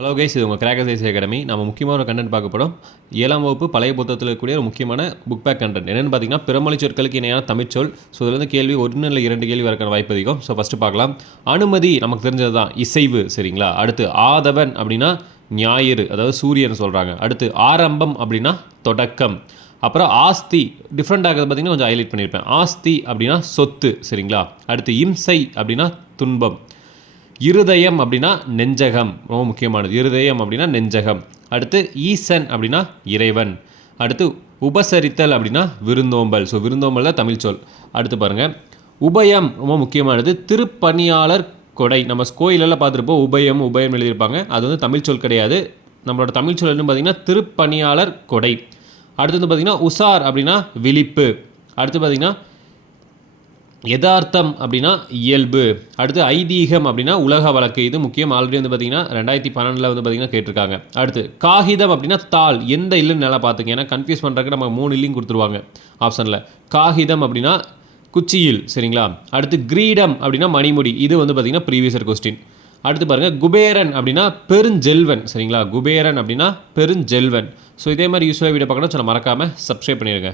Hello guys, இது உங்கள் crackers IC academy. நம்ம முக்கியமான ஒரு கண்டென்ட் பார்க்க போகிறோம். 7ஆம் வகுப்பு பழைய புத்தகத்தில் இருக்கக்கூடிய ஒரு முக்கியமான புக் பேக் கண்டென்ட் என்னென்னு பார்த்தீங்கன்னா, பிறமொழி சொற்களுக்கு இணையான தமிழ்ச்சொல். ஸோ இதுலேருந்து கேள்வி 1 இல்லை 2 கேள்வி வரக்கான வாய்ப்பு அதிகம். ஸோ ஃபஸ்ட்டு பார்க்கலாம். அனுமதி நமக்கு தெரிஞ்சது தான், இசைவு. சரிங்களா? அடுத்து ஆதவன் அப்படின்னா ஞாயிறு, அதாவது சூரியன் சொல்கிறாங்க. அடுத்து ஆரம்பம் அப்படின்னா தொடக்கம். அப்புறம் ஆஸ்தி டிஃப்ரெண்ட் ஆகிறது பார்த்தீங்கன்னா கொஞ்சம் ஹைலைட் பண்ணியிருப்பேன். ஆஸ்தி அப்படின்னா சொத்து. சரிங்களா? அடுத்து இம்சை அப்படின்னா துன்பம். இருதயம் அப்படின்னா நெஞ்சகம், ரொம்ப முக்கியமானது. இருதயம் அப்படின்னா நெஞ்சகம். அடுத்து ஈசன் அப்படின்னா இறைவன். அடுத்து உபசரித்தல் அப்படின்னா விருந்தோம்பல். ஸோ விருந்தோம்பல் தான் தமிழ் சொல். அடுத்து பாருங்கள், உபயம் ரொம்ப முக்கியமானது. திருப்பணியாளர் கொடை. நம்ம கோயிலெல்லாம் பார்த்துருப்போம், உபயம் உபயம் எழுதியிருப்பாங்க. அது வந்து தமிழ் சொல் கிடையாது. நம்மளோட தமிழ் சொல் என்ன பார்த்தீங்கன்னா திருப்பணியாளர் கொடை. அடுத்து வந்து பார்த்திங்கன்னா உசார் அப்படின்னா விழிப்பு. அடுத்து பார்த்திங்கன்னா யதார்த்தம் அப்படின்னா இயல்பு. அடுத்து ஐதீகம் அப்படின்னா உலக வழக்கு. இது முக்கியம். ஆல்ரெடி வந்து பார்த்திங்கன்னா 2012 வந்து பார்த்திங்கன்னா கேட்டிருக்காங்க. அடுத்து காகிதம் அப்படின்னா தாள். எந்த இல்லுன்னு நல்லா பார்த்துங்க, ஏன்னா கன்ஃபியூஸ் பண்ணுறதுக்கு நம்ம 3 இல்லையும் கொடுத்துருவாங்க ஆப்ஷனில். காகிதம் அப்படின்னா குச்சியில். சரிங்களா? அடுத்து கிரீடம் அப்படின்னா மணிமுடி. இது வந்து பார்த்திங்கன்னா ப்ரீவியஸர் கொஸ்டின். அடுத்து பாருங்கள், குபேரன் அப்படின்னா பெருஞ்செல்வன். சரிங்களா? குபேரன் அப்படின்னா பெருஞ்செல்வன். ஸோ இதே மாதிரி யூஸ்ஃபுல்லாக வீடியோ பார்க்கணும். மறக்காமல் சப்ஸ்கிரைப் பண்ணிடுங்க.